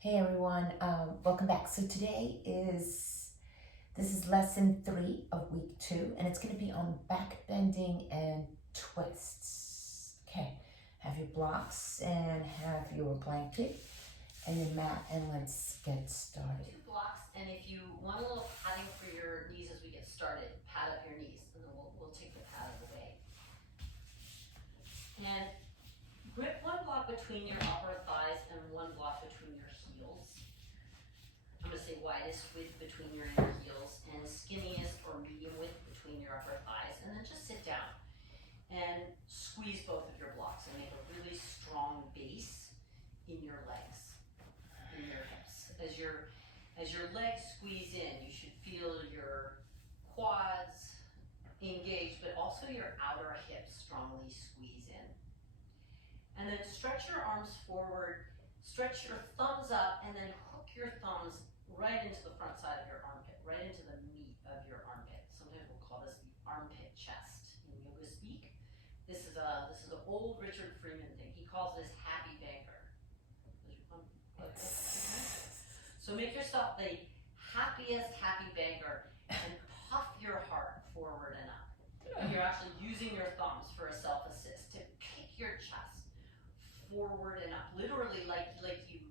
Hey everyone, welcome back. So this is lesson 3 of week 2, and it's going to be on back bending and twists. Okay, have your blocks and have your blanket and your mat, and let's get started. 2 blocks, and if you want a little padding for your knees as we get started, pad up your knees, and then we'll take the pad away. And grip 1 block between your upper thighs and 1 block between your heels. I'm going to say widest width between your inner heels and skinniest or medium width between your upper thighs, and then just sit down and squeeze both of your blocks and make a really strong base in your legs, in your hips. As your legs squeeze in, you should feel your quads engage, but also your outer hips strongly squeeze in. And then stretch your arms forward, stretch your thumbs up, and then hook your thumbs right into the front side of your armpit, right into the meat of your armpit. Sometimes we'll call this the armpit chest in yoga speak. This is an old Richard Freeman thing. He calls this happy banker. So make yourself the happiest happy banker and puff your heart forward and up. And you're actually using your thumbs for a self-assist to pick your chest forward and up. Literally like you,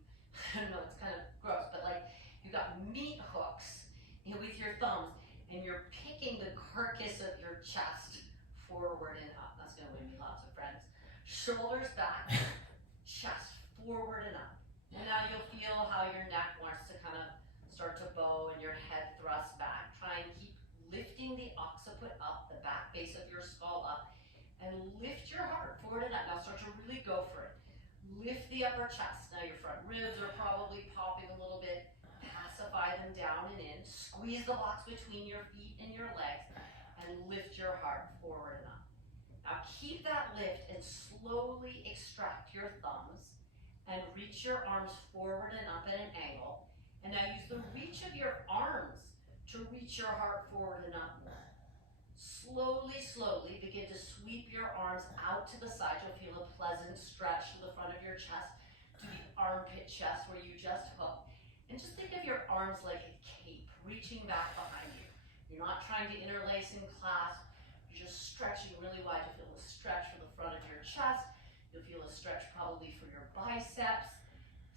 I don't know, it's kind of gross, but like you got meat hooks with your thumbs and you're picking the carcass of your chest forward and up. That's going to win me lots of friends. Shoulders back, chest forward and up. And now you'll feel how your neck wants to kind of start to bow and your head thrusts back. Try and keep lifting the occiput up, the back base of your skull up, and lift your heart forward and up. Now start to really go for it. Lift the upper chest. Now your front ribs are probably popping a little bit. Pacify them down and in. Squeeze the blocks between your feet and your legs and lift your heart forward and up. Now keep that lift and slowly extract your thumbs and reach your arms forward and up at an angle. And now use the reach of your arms to reach your heart forward and up. Slowly begin to sweep your arms out to the side. You'll feel a pleasant stretch to the front of your chest, to the armpit chest where you just hooked. And just think of your arms like a cape, reaching back behind you. You're not trying to interlace and clasp. You're just stretching really wide. You feel a stretch for the front of your chest. You'll feel a stretch probably for your biceps.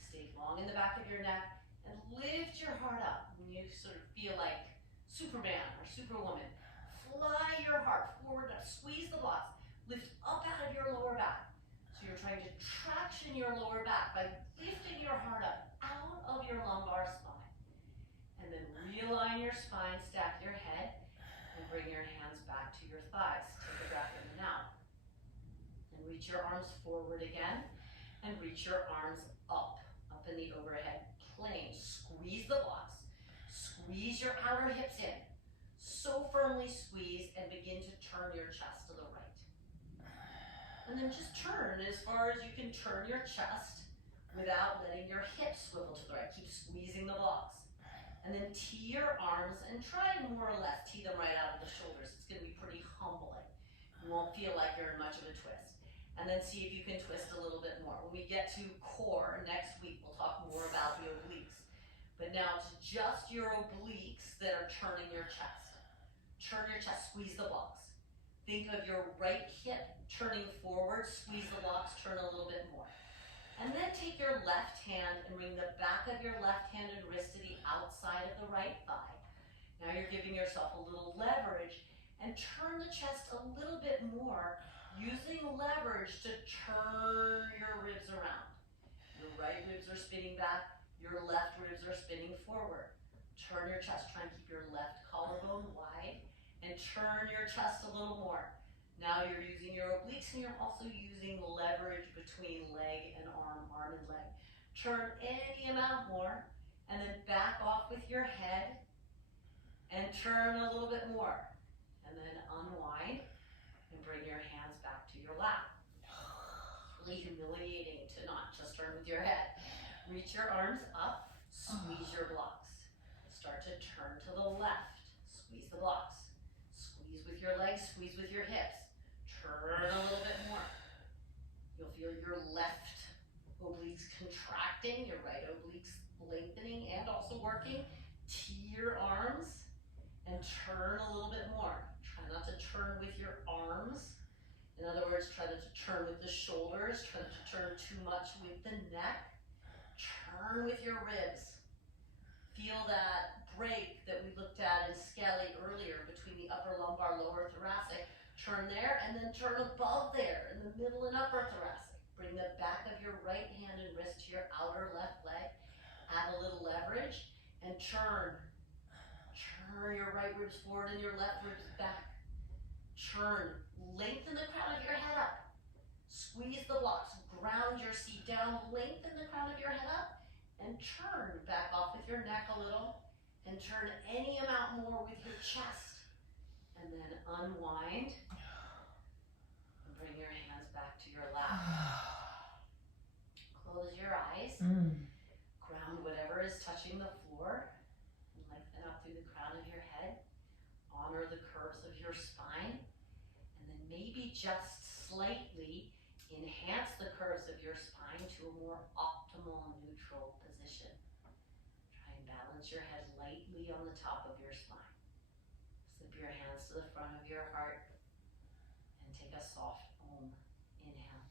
Stay long in the back of your neck and lift your heart up. When you sort of feel like Superman or Superwoman, fly your heart forward up, squeeze the blocks, lift up out of your lower back. So you're trying to traction your lower back by lifting your heart up out of your lumbar spine. And then realign your spine, stack your head, and bring your hands back to your thighs. Take a breath in and out. And reach your arms forward again, and reach your arms up in the overhead plane. Squeeze the blocks. Squeeze your outer hips in. So firmly squeeze and begin to turn your chest to the right. And then just turn as far as you can turn your chest without letting your hips swivel to the right. Keep squeezing the blocks. And then tee your arms and try and more or less tee them right out of the shoulders. It's going to be pretty humbling. You won't feel like you're in much of a twist. And then see if you can twist a little bit more. When we get to core next week, we'll talk more about the obliques. But now it's just your obliques that are turning your chest. Turn your chest, squeeze the blocks. Think of your right hip turning forward, squeeze the blocks, turn a little bit more. And then take your left hand and bring the back of your left-handed wrist to the outside of the right thigh. Now you're giving yourself a little leverage and turn the chest a little bit more, using leverage to turn your ribs around. Your right ribs are spinning back, your left ribs are spinning forward. Turn your chest, try and keep your left collarbone wide, and turn your chest a little more. Now you're using your obliques and you're also using leverage between leg and arm and leg. Turn any amount more, and then back off with your head, and turn a little bit more. And then unwind, and bring your hands back to your lap. It's really humiliating to not just turn with your head. Reach your arms up, squeeze your blocks. Start to turn to the left, squeeze the blocks. Squeeze with your legs, squeeze with your hips. Turn a little bit more. You'll feel your left obliques contracting, your right obliques lengthening and also working. Tee your arms and turn a little bit more. Try not to turn with your arms. In other words, try not to turn with the shoulders, try not to turn too much with the neck. Turn with your ribs. Feel that break that we looked at in Skelly earlier between the upper lumbar, lower thoracic. Turn there and then turn above there in the middle and upper thoracic. Bring the back of your right hand and wrist to your outer left leg. Add a little leverage and turn. Turn your right ribs forward and your left ribs back. Turn. Lengthen the crown of your head up. Squeeze the blocks. Ground your seat down. Lengthen the crown of your head up. And turn. Back off with your neck a little. And turn any amount more with your chest. And then unwind. And bring your hands back to your lap. Close your eyes. Ground whatever is touching the floor. And lengthen up through the crown of your head. Honor the curves of your spine. And then maybe just slightly enhance the curves of your spine to a more optimal neutral position. Try and balance your head lightly on the top of your spine. Slip your hands to the front of your heart and take a soft Om. Inhale.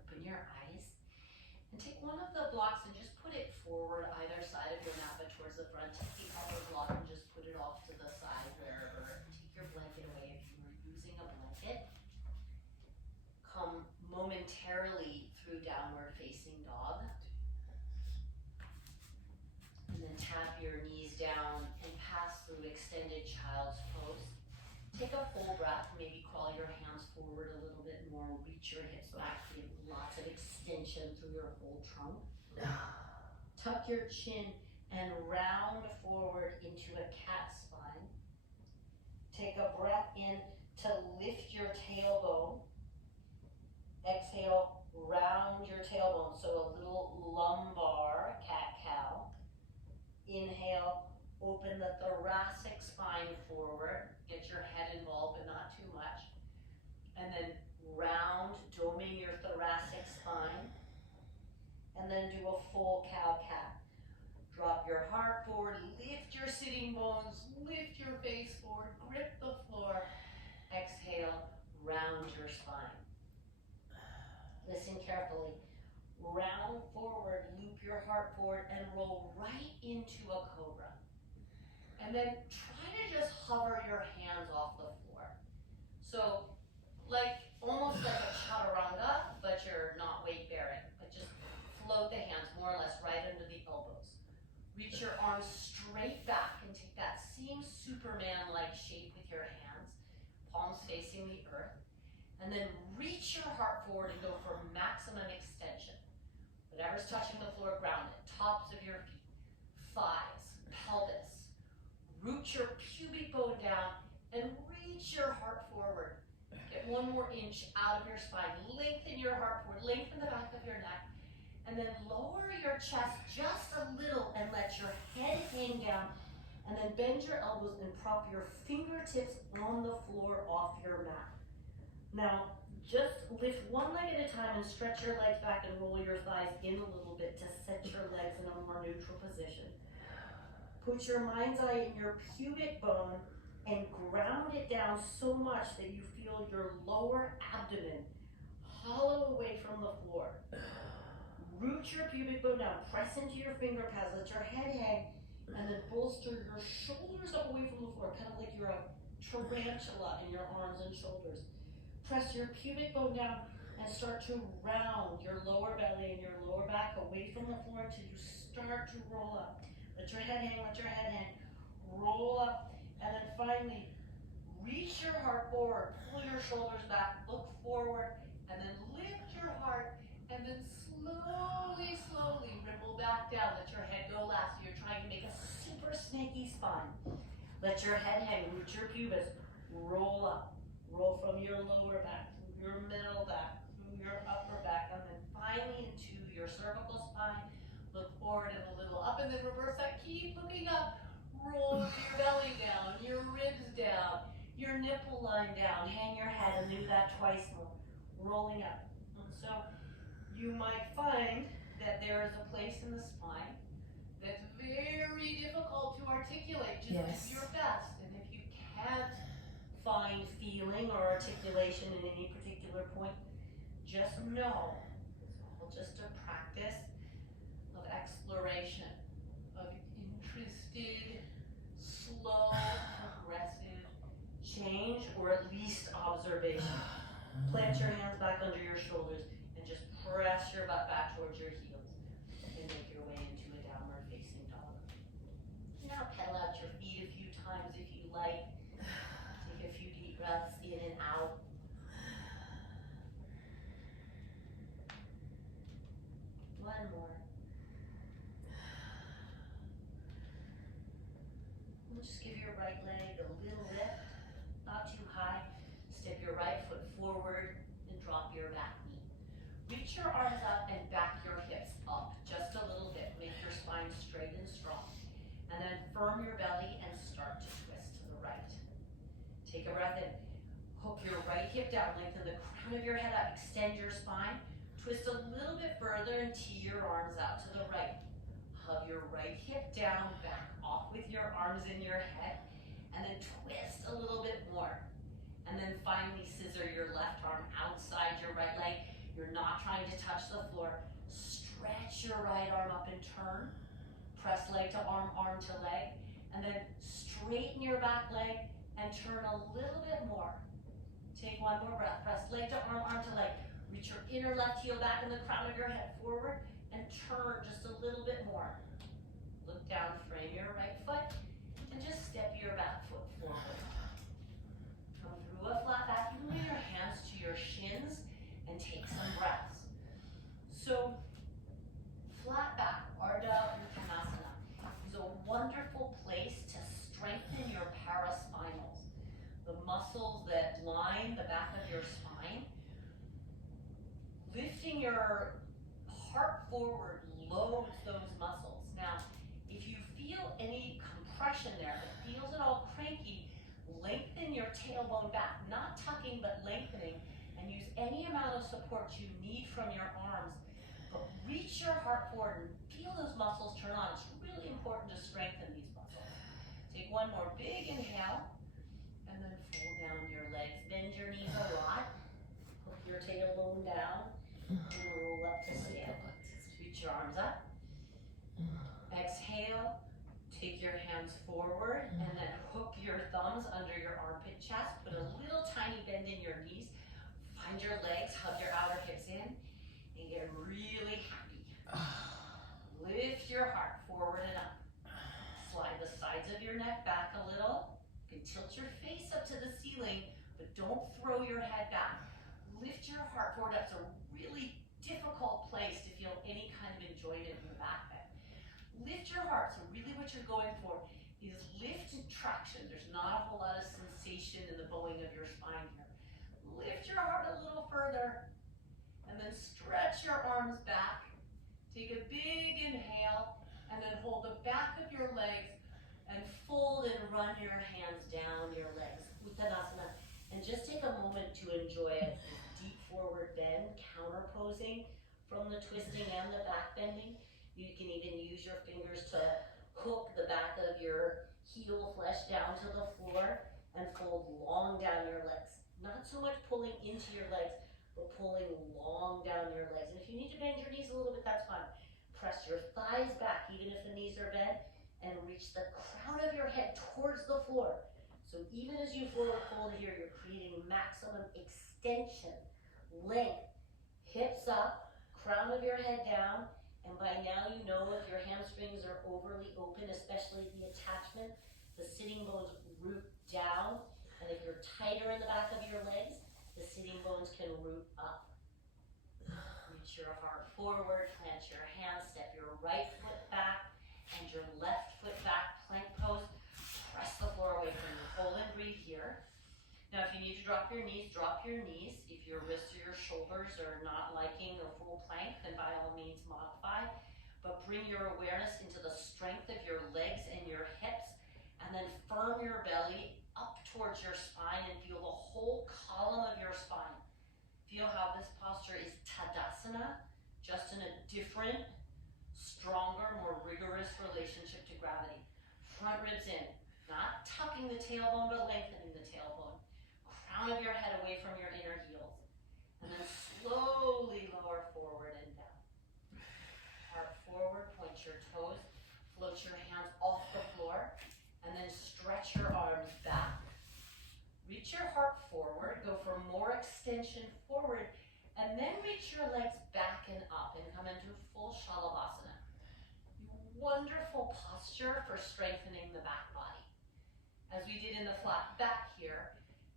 Open your eyes and take one of the blocks and just put it forward either side of your mat but towards the front. Take the other block and just put it off to the side wherever. Take your blanket away if you were using a blanket. Come momentarily through downward facing dog. And then tap your knees down and pass through extended child's pose. Take a full breath, maybe crawl your hands forward a little bit more, reach your hips back, give lots of extension through your whole trunk. Tuck your chin and round forward into a cat spine. Take a breath in to lift your tailbone. Exhale, round your tailbone, so a little lumbar, cat-cow. Inhale, open the thoracic spine forward. Get your head involved, but not too much. And then round, doming your thoracic spine. And then do a full cow-cat. Drop your heart forward, lift your sitting bones, lift your face forward, grip the floor. Exhale, round your spine. Listen carefully. Round forward, loop your heart forward, and roll right into a cobra. And then try to just hover your hands off the floor. So, almost like a chaturanga, but you're not weight bearing. But just float the hands more or less right under the elbows. Reach your arms straight back and take that same Superman-like shape with your hands, palms facing the earth. And then reach your heart forward and go for maximum extension. Whatever's touching the floor, ground it. Tops of your feet, thighs, pelvis. Root your pubic bone down and reach your heart forward. Get one more inch out of your spine. Lengthen your heart forward, lengthen the back of your neck. And then lower your chest just a little and let your head hang down. And then bend your elbows and prop your fingertips on the floor off your mat. Now, just lift one leg at a time and stretch your legs back and roll your thighs in a little bit to set your legs in a more neutral position. Put your mind's eye in your pubic bone and ground it down so much that you feel your lower abdomen hollow away from the floor. Root your pubic bone down, press into your finger pads, let your head hang, and then bolster your shoulders up away from the floor, kind of like you're a tarantula in your arms and shoulders. Press your pubic bone down and start to round your lower belly and your lower back away from the floor until you start to roll up. Let your head hang, let your head hang. Roll up, and then finally, reach your heart forward, pull your shoulders back, look forward, and then lift your heart, and then slowly, slowly ripple back down. Let your head go last. You're trying to make a super snaky spine. Let your head hang, root your pubis, roll up. Roll from your lower back, through your middle back, through your upper back, and then finally into your cervical spine. Look forward and a little up, and then reverse that. Keep looking up. Roll your belly down, your ribs down, your nipple line down. Hang your head and do that twice more. Rolling up. And so you might find that there is a place in the spine that's very difficult to articulate. Just Yes. do your best. And if you can't find feeling or articulation in any particular point, just know it's all just a practice of exploration, of interested, slow, progressive change, or at least observation. Plant your hands back under your shoulders and just press your butt back towards your heels and make your way into a downward facing dog. Now pedal out your feet a few times if you like. Take a few deep breaths in and out. One more. And just give your right leg a little lift, not too high. Step your right foot forward and drop your back knee. Reach your arms up and back your hips up just a little bit. Make your spine straight and strong. And then firm your belly and start to twist to the right. Take a breath in. Hook your right hip down, lengthen the crown of your head up, extend your spine. Twist a little bit further and tee your arms out to the right. Hug your right hip down, back off with your arms in your head, and then twist a little bit more. And then finally scissor your left arm outside your right leg. You're not trying to touch the floor. Stretch your right arm up and turn. Press leg to arm, arm to leg, and then straighten your back leg and turn a little bit more. Take one more breath. Press leg to arm, arm to leg. Reach your inner left heel back in the crown of your head forward and turn just a little bit more. Look down, frame your right foot, and just step your back foot forward. Come through a flat back. You can bring your hands to your shins and take some breaths. So, flat back, Ardha Uttanasana, is a wonderful place to strengthen your paraspinals, the muscles that line the back of your spine. Lifting your heart forward loads those muscles. Now, if you feel any compression there, if it feels at all cranky, lengthen your tailbone back, not tucking but lengthening, and use any amount of support you need from your arms. But reach your heart forward and feel those muscles turn on. It's really important to strengthen these muscles. Take one more big inhale, and then fold down your legs. Bend your knees a lot. Hook your tailbone down, and roll up to stand. Reach your arms up. Exhale. Take your hands forward, and then hook your thumbs under your armpit chest. Put a little tiny bend in your knees. Find your legs, hug your outer hips in, and get really happy. Lift your heart forward and up. Slide the sides of your neck back a little. You can tilt your face up to the ceiling, but don't throw your head back. Lift your heart forward up. It's a really difficult place to feel any kind of enjoyment in the back bend. Lift your heart. So really what you're going for is lift and traction. There's not a whole lot of sensation in the bowing of your spine here. Lift your heart a little further, and then stretch your arms back. Take a big inhale, and then hold the back of your legs and fold and run your hands down your legs. Uttanasana. And just take a moment to enjoy it. Deep forward bend, counterposing from the twisting and the back bending. You can even use your fingers to hook the back of your heel flesh down to the floor and fold long down your legs. Not so much pulling into your legs, but pulling long down your legs. And if you need to bend your knees a little bit, that's fine. Press your thighs back, even if the knees are bent, and reach the crown of your head towards the floor. So even as you forward fold here, you're creating maximum extension, length, hips up, crown of your head down, and by now you know if your hamstrings are overly open, especially the attachment, the sitting bones root down, and if you're tighter in the back of your legs, the sitting bones can root up. Reach your heart forward, plant your hands, step your right foot back and your left foot back, plank pose. Press the floor away from you. Hold and breathe here. Now if you need to drop your knees, drop your knees. If your wrists or your shoulders are not liking a full plank, then by all means modify. But bring your awareness into the strength of your legs and your hips, and then firm your belly up towards your spine and feel the whole column of your spine. Feel how this posture is Tadasana, just in a different, stronger, more rigorous relationship to gravity. Front ribs in, not tucking the tailbone, but lengthening the tailbone. Crown of your head away from your inner heels. And then slowly lower forward and down. Heart forward, point your toes, float your hands off the floor, and then stretch your arms back. Reach your heart forward, go for more extension forward, and then reach your legs back and up and come into full Shalabhasana. Wonderful posture for strengthening the back body. As we did in the flat back here,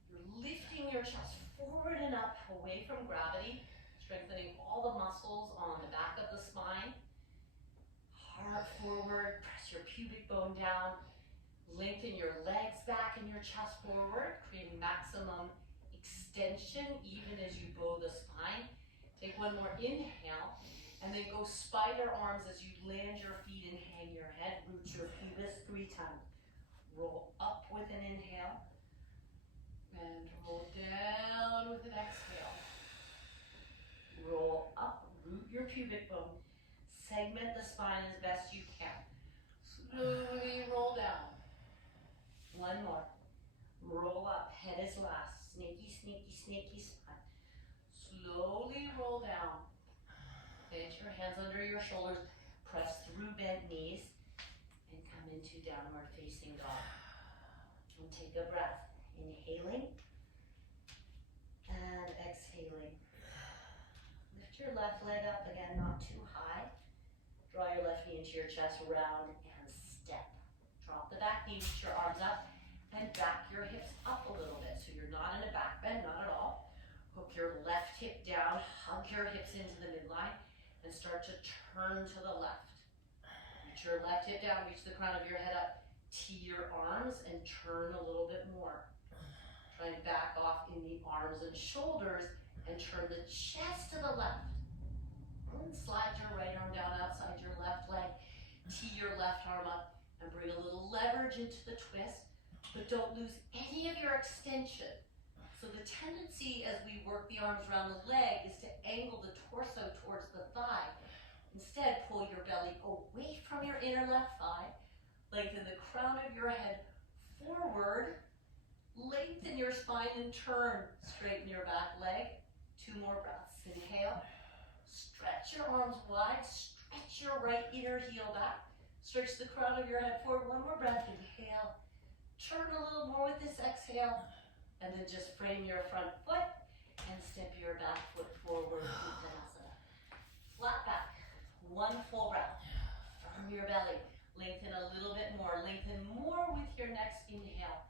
you're lifting your chest forward and up away from gravity, strengthening all the muscles on the back of the spine. Heart forward, press your pubic bone down, lengthen your legs back and your chest forward, create maximum extension even as you bow the spine. Take one more inhale, and then go spider arms as you land your feet and hang your head. Root your pubis 3 times. Roll up with an inhale, and roll down with an exhale. Roll up, root your pubic bone. Segment the spine as best you can. Slowly roll down. One more. Roll up, head is last. Snaky, snaky, snaky spine. Slowly roll down. Plant your hands under your shoulders. Press through bent knees. And come into downward facing dog. And take a breath. Inhaling. And exhaling. Lift your left leg up again, not too high. Draw your left knee into your chest, round and step. Drop the back knee, reach your arms up, and back your hips up a little bit. So you're not in a back bend, not at all. Hook your left hip down, hug your hips into the midline, and start to turn to the left. Reach your left hip down, reach the crown of your head up, tee your arms, and turn a little bit more. Try and back off in the arms and shoulders, and turn the chest to the left. And slide your right arm down outside your left leg, tee your left arm up, and bring a little leverage into the twist, but don't lose any of your extension. So the tendency as we work the arms around the leg is to angle the torso towards the thigh. Instead, pull your belly away from your inner left thigh, lengthen the crown of your head forward, lengthen your spine and turn, straighten your back leg. 2 more breaths. Inhale, stretch your arms wide, stretch your right inner heel back, stretch the crown of your head forward. 1 more breath. Inhale, turn a little more with this exhale, and then just frame your front foot and step your back foot forward. Uttanasana. Flat back. 1 full breath. Firm your belly. Lengthen a little bit more. Lengthen more with your next inhale.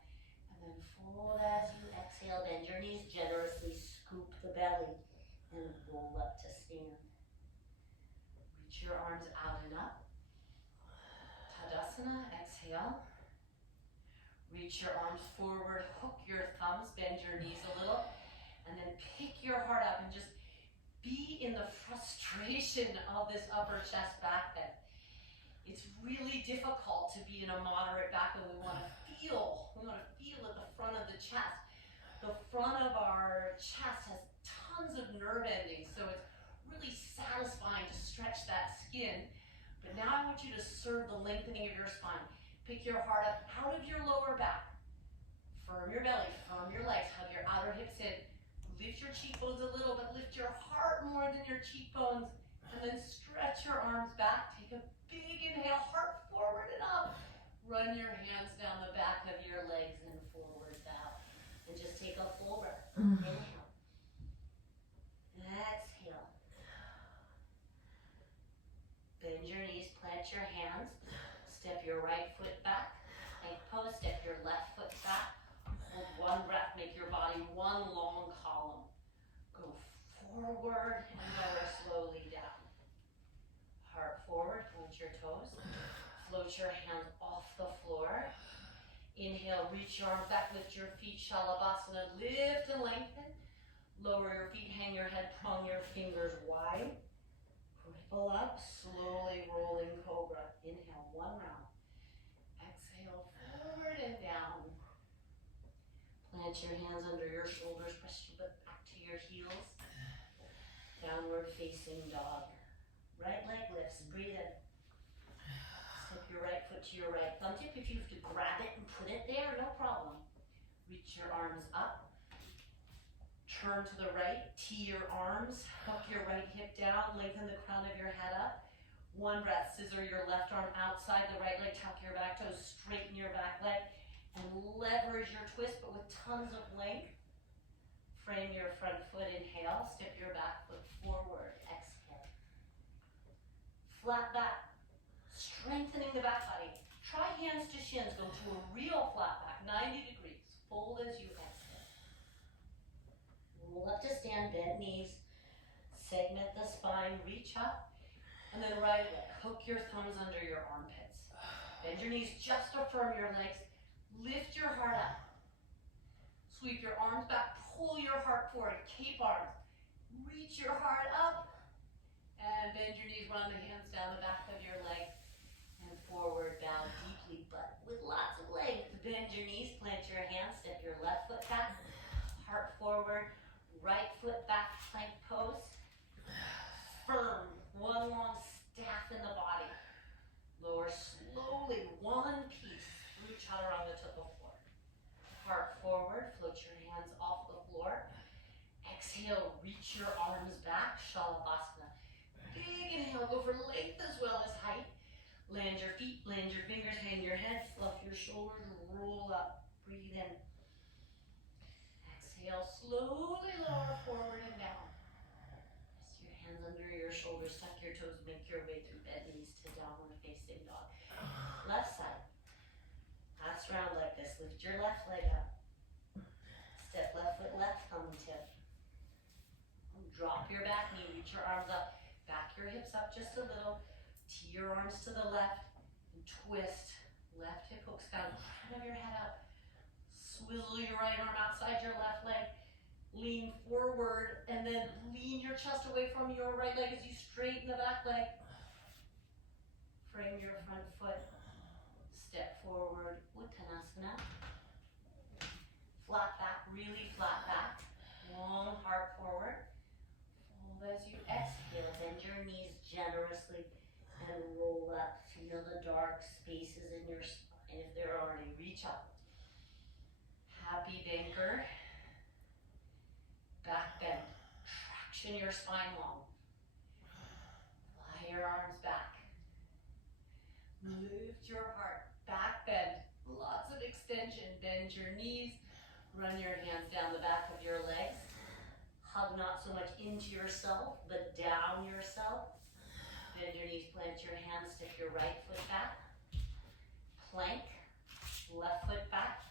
And then fold as you exhale. Bend your knees generously. Scoop the belly and roll up to stand. Reach your arms out and up. Tadasana. Exhale. Reach your arms forward, hook your thumbs, bend your knees a little, and then pick your heart up and just be in the frustration of this upper chest back bend. It's really difficult to be in a moderate back bend. We want to feel at the front of the chest. The front of our chest has tons of nerve endings, so it's really satisfying to stretch that skin. But now I want you to serve the lengthening of your spine. Pick your heart up out of your lower back. Firm your belly, firm your legs, hug your outer hips in. Lift your cheekbones a little, but lift your heart more than your cheekbones. And then stretch your arms back. Take a big inhale, heart forward and up. Run your hands down the back of your legs and forward down. And just take a full breath. Inhale. Exhale. Bend your knees, plant your hands. Step your right foot back, plank pose, step your left foot back. Hold 1 breath, make your body 1 long column. Go forward and lower slowly down. Heart forward, point your toes. Float your hands off the floor. Inhale, reach your arms back, lift your feet, Shalabhasana, lift and lengthen. Lower your feet, hang your head, prong your fingers wide. Ripple up, slowly rolling cobra. Inhale, one round. Exhale, forward and down. Plant your hands under your shoulders, press your butt back to your heels. Downward facing dog. Right leg lifts, breathe in. Step your right foot to your right thumb tip. If you have to grab it and put it there, no problem. Reach your arms up. Turn to the right, tee your arms, hook your right hip down, lengthen the crown of your head up. One breath, scissor your left arm outside the right leg, tuck your back toes, straighten your back leg, and leverage your twist, but with tons of length. Frame your front foot, inhale, step your back foot forward, exhale. Flat back, strengthening the back body. Try hands to shins, go to a real flat back, 90 degrees. Fold as you exhale. Roll up to stand, bend knees, segment the spine, reach up, and then right leg, hook your thumbs under your armpits. Bend your knees, just affirm your legs, lift your heart up. Sweep your arms back, pull your heart forward, cape arms. Reach your heart up, and bend your knees, run the hands down the back of your leg, and forward, bow deeply, but with lots of length. Bend your knees, plant your hands, step your left foot back, heart forward, right foot back, plank pose. Firm, one long staff in the body. Lower slowly, one piece through chaturanga to the floor. Heart forward, float your hands off the floor. Exhale, reach your arms back, Shalabhasana. Big inhale, go for length as well as height. Land your feet, land your fingers, hang your head, fluff your shoulders, roll up, breathe in. Exhale, slowly lower forward and down. Rest your hands under your shoulders, tuck your toes, make your way through bend knees to downward facing dog. Left side. Pass around like this. Lift your left leg up. Step left foot, left thumb tip. Drop your back knee, reach your arms up. Back your hips up just a little. Tee your arms to the left. And twist. Left hip hooks down, crown of your head up. Swizzle your right arm outside your left leg. Lean forward and then lean your chest away from your right leg as you straighten the back leg. Frame your front foot. Step forward, Uttanasana. Flat back, really flat back. Long heart forward. Fold as you exhale. Bend your knees generously and roll up. Feel the dark spaces in your spine. If there are any, reach up. Happy banker. Back bend. Traction your spine long. Fly your arms back. Lift your heart. Back bend. Lots of extension. Bend your knees. Run your hands down the back of your legs. Hug not so much into yourself, but down yourself. Bend your knees, plant your hands, step your right foot back. Plank. Left foot back.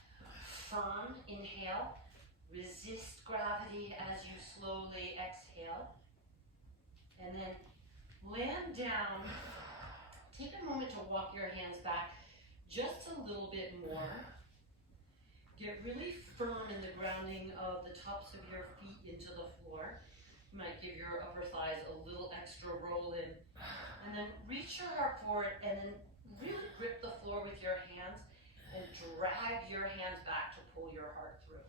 Firm, inhale. Resist gravity as you slowly exhale. And then land down. Take a moment to walk your hands back just a little bit more. Get really firm in the grounding of the tops of your feet into the floor. You might give your upper thighs a little extra roll in. And then reach your heart forward and then really grip the floor with your hands and drag your hands back to pull your heart through.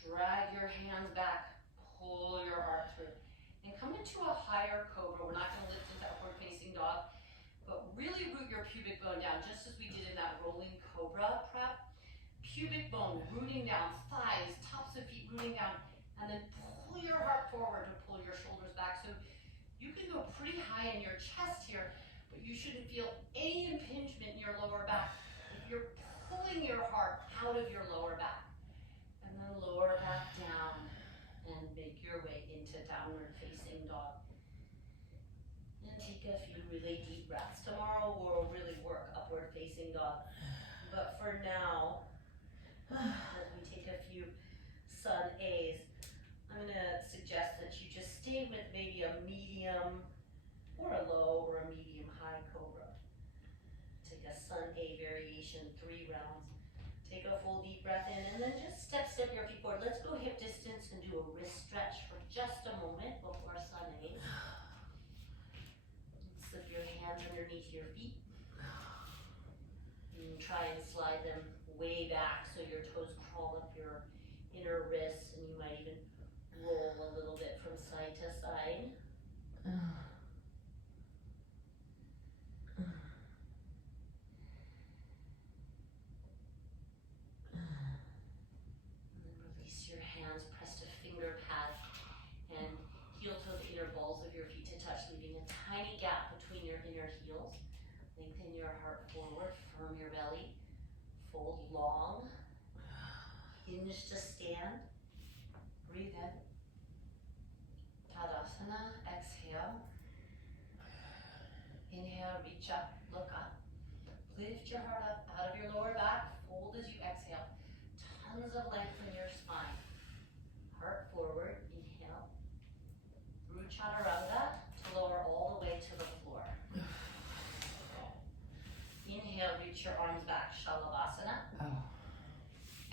Drag your hands back, pull your heart through. And come into a higher cobra. We're not going to lift into upward facing dog, but really root your pubic bone down, just as we did in that rolling cobra prep. Pubic bone rooting down, thighs, tops of feet rooting down, and then pull your heart forward to pull your shoulders back. So you can go pretty high in your chest here, but you shouldn't feel any impingement in your lower back if you're pulling your heart out of your lower back. And then lower back down and make your way into downward facing dog. And take a few really deep breaths. Tomorrow we'll really work upward facing dog. But for now, as we take a few sun A's, I'm going to suggest that you just stay with maybe a medium or a low or a medium high cobra. Take a sun A variation, 3 rounds. Take a full deep breath in and then just step your feet forward. Let's go hip distance and do a wrist stretch for just a moment before sun A. Slip your hands underneath your feet. And try and slide them way back so your toes crawl up your inner wrists, and you might even roll a little bit from side to side. Release your hands, press to finger pad, and heel toe the inner balls of your feet to touch, leaving a tiny gap between your inner heels. Lengthen your heart forward, firm your belly, fold long, hinge to stand, breathe in, Tadasana, exhale, inhale, reach up, look up, lift your heart up out of your lower back, fold as you exhale. Tons of length in your spine. Heart forward, inhale. Through chaturanga to lower all the way to the floor. Inhale, reach your arms back, Shalabhasana.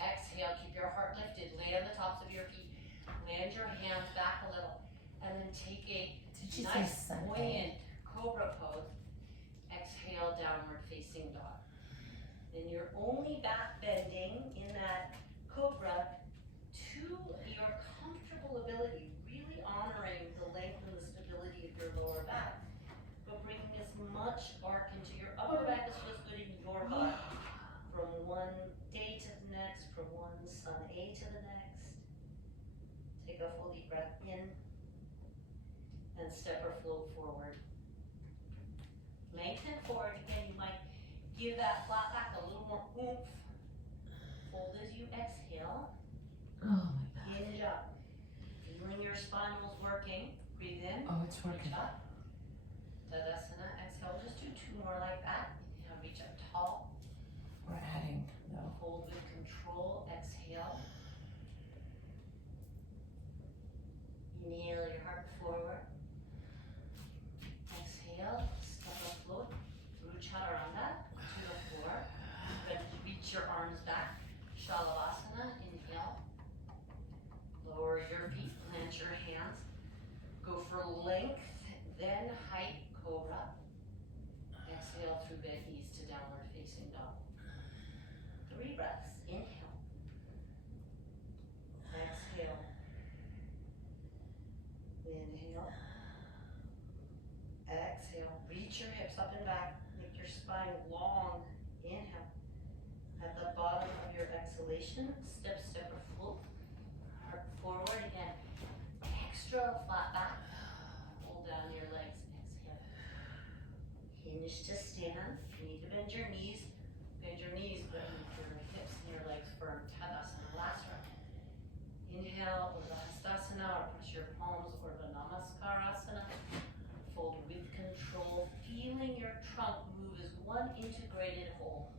Exhale, keep your heart lifted, lay on the tops of your feet. Land your hands back a little, and then take a nice buoyant cobra pose. Exhale, downward facing dog. Then you're only back bending in that cobra to your comfortable ability, really honoring the length and the stability of your lower back, but bringing as much arc into your upper back as feels good in your body. From one day to the next, from one sun A to the next. Take a full deep breath in, and step or float forward. Lengthen forward. Again, you might give that flat back a little more oomph. Fold as you exhale. Hinge up. Feeling your spinals working. Breathe in. Oh, it's working. Reach up. Tadasana. Exhale. Just do two more like that. Inhale, reach up tall. We're adding, no. Hold with control. Exhale. Inhale your heart forward. Exhale. Step or float through chaturanga to the floor. Then reach your arms back. Shalabhasana. Inhale. Lower your feet. Plant your hands. Go for length, then height, cobra. Exhale through bent knees to downward facing dog. 3 breaths. Inhale. Exhale. Inhale. Exhale. Reach your hips up and back. Make your spine long. Inhale. At the bottom of your exhalation, step or float. Heart forward again. Extra flat back. Hold down your legs. Exhale. Hinge to stand. If you need to bend your knees, but keep your hips and your legs firm. Tadasana. Last round. Inhale, Urdhva Hastasana, or press your palms, Urdhva Namaskarasana. Fold with control, feeling your trunk move as one integrated whole.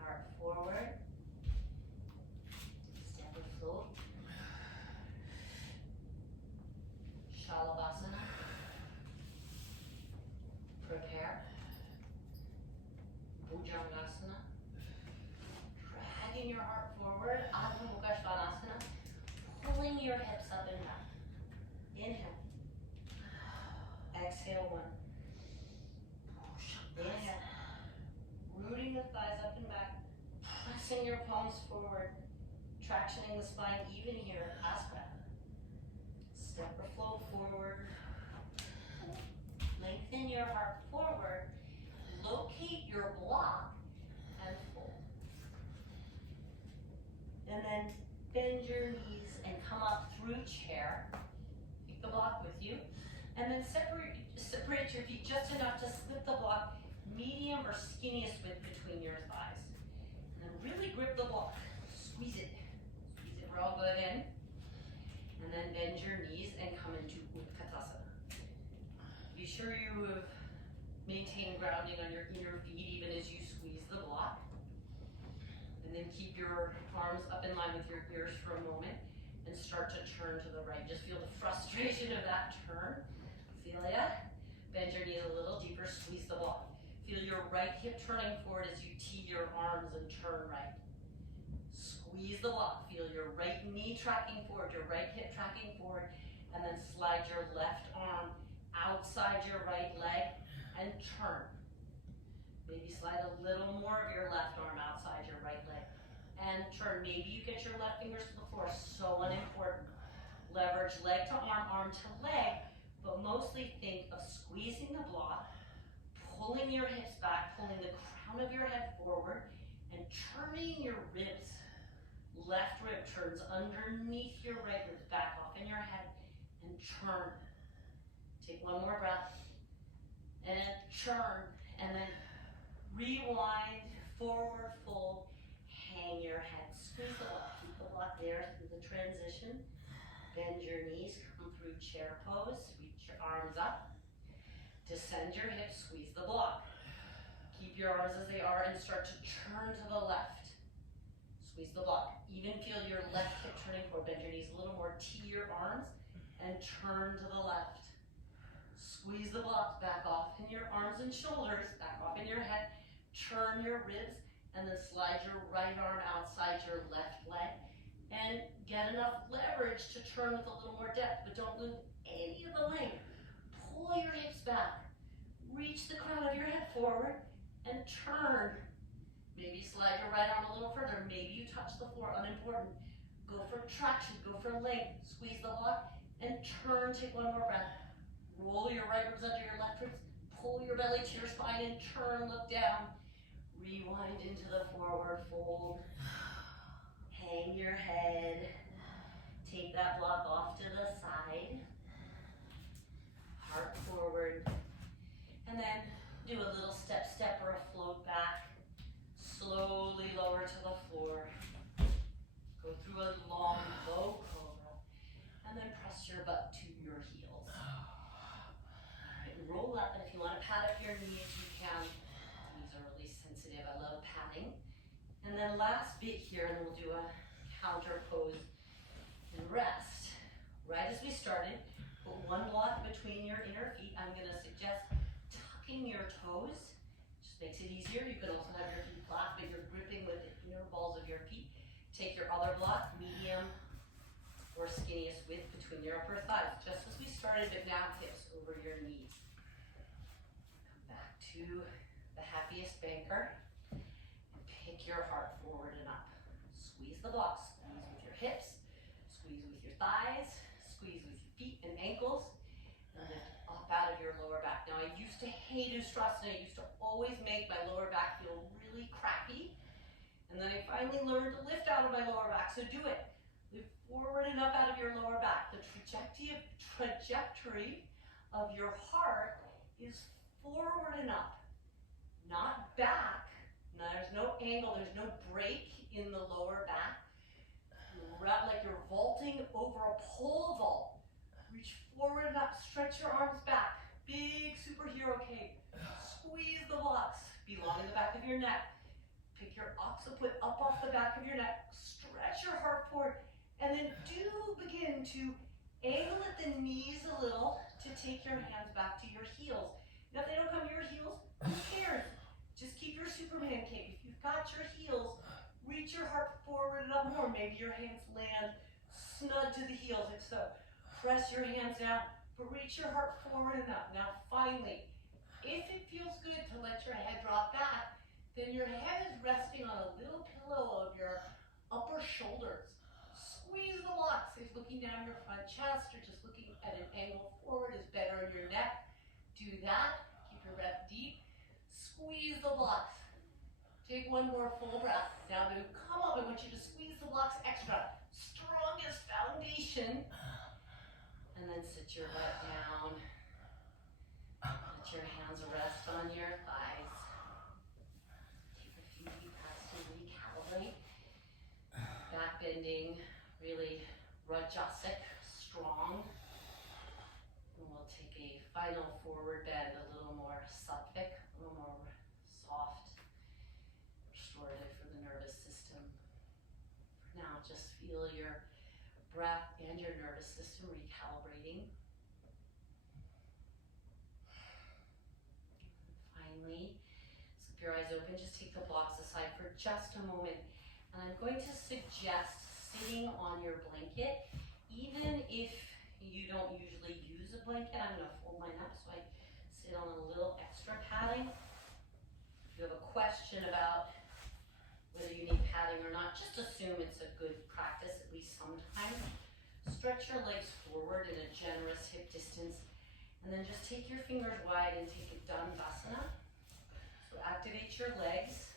Heart forward. Step or float. Shalabhasana. Prepare. Bhujangasana. Dragging your heart forward. Adho Mukha Svanasana. Pulling your hips up and back. Inhale. Exhale, 1. Inhale. Rooting the thighs up and back. Pressing your palms forward. Tractioning the spine even here. Last breath. Step or float forward. Lengthen your heart forward. Locate your block and fold. And then bend your knees and come up through chair. Take the block with you. And then separate your feet just enough to slip the block medium or skinniest width between your thighs. And then really grip the block. Squeeze it. Squeeze it real good in. And then bend your knees and come into Utkatasana. Be sure you have maintained grounding on your inner feet even as you squeeze the block. And then keep your arms up in line with your ears for a moment and start to turn to the right. Just feel the frustration of that turn. Feel ya? Bend your knees a little deeper, squeeze the block. Feel your right hip turning forward as you tee your arms and turn right. Squeeze the block. Feel your right knee tracking forward, your right hip tracking forward, and then slide your left arm outside your right leg and turn. Maybe slide a little more of your left arm outside your right leg and turn. Maybe you get your left fingers to the floor, so unimportant. Leverage leg to arm, arm to leg, but mostly think of squeezing the block, pulling your hips back, pulling the crown of your head forward, and turning your ribs. Left rib turns underneath your right ribs, back off in your head, and turn. Take one more breath, and turn, and then rewind, forward fold, hang your head, squeeze the block, keep the block there through the transition. Bend your knees, come through chair pose, reach your arms up, descend your hips, squeeze the block. Keep your arms as they are and start to turn to the left. Squeeze the block. Even feel your left hip turning forward, bend your knees a little more, tee your arms, and turn to the left. Squeeze the block, back off in your arms and shoulders, back off in your head, turn your ribs, and then slide your right arm outside your left leg, and get enough leverage to turn with a little more depth, but don't lose any of the length. Pull your hips back, reach the crown of your head forward, and turn. Maybe slide your right arm a little further, maybe you touch the floor, unimportant. Go for traction, go for length, squeeze the block, and turn, take one more breath. Roll your right ribs under your left ribs, pull your belly to your spine and turn, look down. Rewind into the forward fold. Hang your head. Take that block off to the side. Heart forward. And then do a little step or a float back. Slowly lower to the floor. Go through a long, low cobra. And then press your butt to your heels. Roll up, and if you want to pad up your knees, you can. Knees are really sensitive. I love padding. And then last bit here, and we'll do a counter pose and rest. Right as we started, put one block between your inner feet. I'm going to suggest tucking your toes. Just makes it easier. You can also have your feet flat, but you're gripping with the inner balls of your feet. Take your other block, medium or skinniest width between your upper thighs, just as we started, but now hips over your knees. To the happiest banker, and pick your heart forward and up. Squeeze the block, squeeze with your hips, squeeze with your thighs, squeeze with your feet and ankles, and lift up out of your lower back. Now I used to hate Ustrasana. I used to always make my lower back feel really crappy, and then I finally learned to lift out of my lower back, so do it. Lift forward and up out of your lower back. The trajectory of your heart is forward and up, not back. Now there's no angle, there's no break in the lower back. Like you're vaulting over a pole vault. Reach forward and up, stretch your arms back. Big superhero cape. Squeeze the blocks. Be long in the back of your neck. Pick your occiput up off the back of your neck. Stretch your heart forward. And then do begin to angle at the knees a little to take your hands back to your heels. Now, if they don't come to your heels, who cares? Just keep your Superman cape. If you've got your heels, reach your heart forward and up more. Maybe your hands land snug to the heels. If so, press your hands down, but reach your heart forward and up. Now, finally, if it feels good to let your head drop back, then your head is resting on a little pillow of your upper shoulders. Squeeze the blocks. If looking down your front chest or just looking at an angle forward is better in your neck, do that. Keep your breath deep. Squeeze the blocks. Take one more full breath. Now to come up, I want you to squeeze the blocks extra. Strongest foundation. And then sit your butt down. Let your hands rest on your thighs. Take a few deep breaths to recalibrate. Back bending, really Rajasic, strong. And we'll take a final forward bend, a little more sattvic, a little more soft, restorative for the nervous system. For now, just feel your breath and your nervous system recalibrating. Finally, keep your eyes open, just take the blocks aside for just a moment And I'm going to suggest sitting on your blanket, even if you don't usually use a blanket. I'm gonna fold mine up so I sit on a little extra padding. If you have a question about whether you need padding or not, just assume it's a good practice, at least sometimes. Stretch your legs forward in a generous hip distance, and then just take your fingers wide and take a Dandasana. So activate your legs,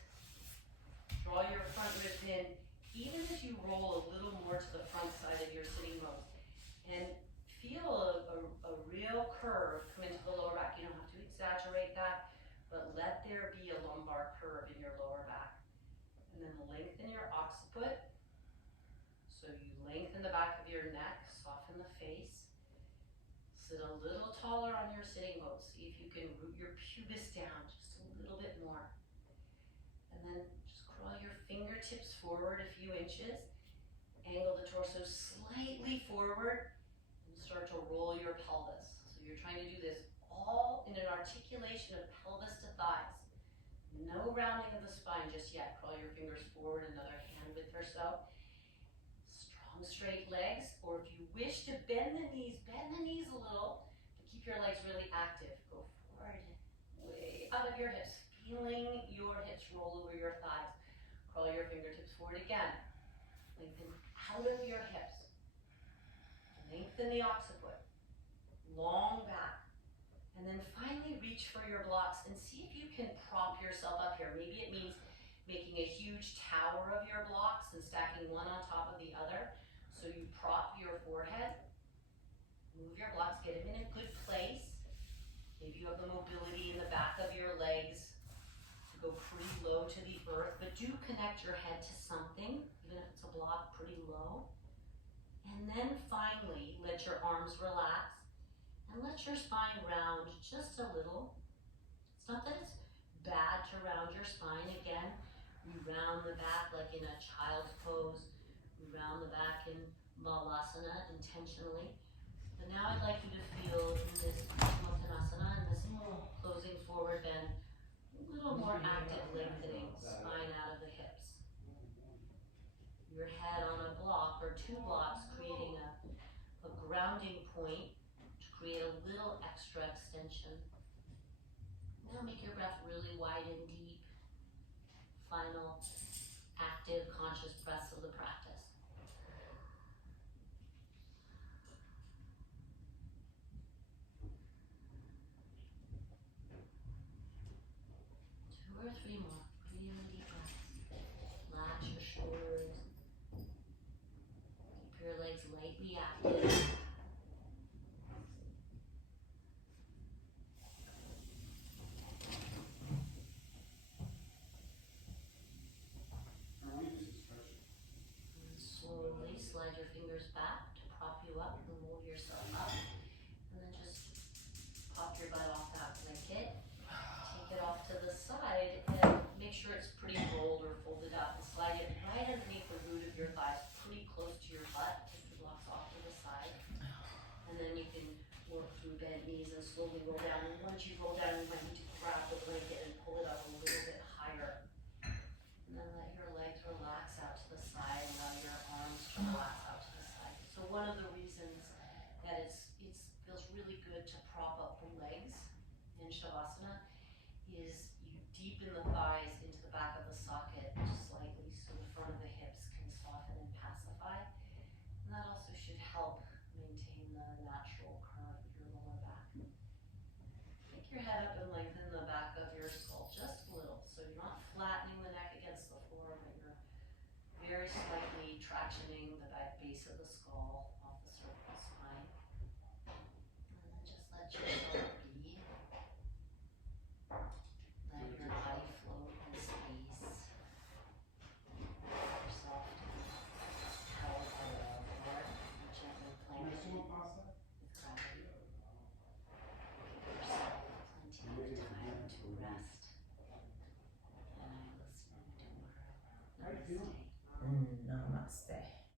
draw your front ribs in, even if you roll a little more to the front side of your sitting bones. And feel a real curve come into the lower back. You don't have to exaggerate that, but let there be a lumbar curve in your lower back. And then lengthen your occiput. So you lengthen the back of your neck, soften the face. Sit a little taller on your sitting bones. See if you can root your pubis down just a little bit more. And then just crawl your fingertips forward a few inches. Angle the torso slightly forward and start to roll your pelvis. So you're trying to do this all in an articulation of pelvis to thighs. No rounding of the spine just yet. Crawl your fingers forward, another hand width or so. Strong straight legs, or if you wish to bend the knees a little, but keep your legs really active. Go forward, way out of your hips, feeling your hips roll over your thighs. Crawl your fingertips forward again. Lengthen out of your hips. Lengthen the occiput. Long back. And then finally reach for your blocks and see if you can prop yourself up here. Maybe it means making a huge tower of your blocks and stacking one on top of the other. So you prop your forehead. Move your blocks, get them in a good place. Maybe you have the mobility in the back of your legs to go pretty low to the earth, but do connect your head to something, even if it's a block pretty low. And then finally, let your arms relax and let your spine round just a little. It's not that it's bad to round your spine. Again, we round the back like in a child's pose. We round the back in Balasana intentionally. But now I'd like you to feel in this Uttanasana, in this closing forward bend, a little more active lengthening, spine out of the hips. Your head on a block or two blocks, creating a grounding point to create a little extra extension. Now make your breath really wide and deep. Final active conscious breaths of the practice. 2 or 3 more. Really deep breaths. Relax your shoulders. Keep your legs lightly active. And slowly slide your fingers back to prop you up and move yourself up. And then just pop your butt off that blanket. Take it off to the side and make sure it's pretty rolled or folded up and slide it right underneath the root of your thighs, pretty close to your butt. Take the blocks off to the side. And then you can work through bent knees and slowly roll down. And once you roll down, you might need to grab the blanket and pull it up a little bit higher. And then let your legs relax out to the side and allow your arms to relax out to the side. So one of the reasons that it feels really good to prop up the legs in Shavasana is you deepen the thighs into the back of the socket slightly so the front of the hips can soften and pacify. And that also should help maintain the natural curve of your lower back. Take your head up and lengthen the back of your skull just a little. So you're not flattening the neck against the floor, but you're very slightly tractioning the back base of the skull off the cervical spine. And then just let yourself be. Let your body float in space. Let yourself held by the floor and gently planted with gravity. Give yourself plenty of time to rest. And I listen to her. Namaste.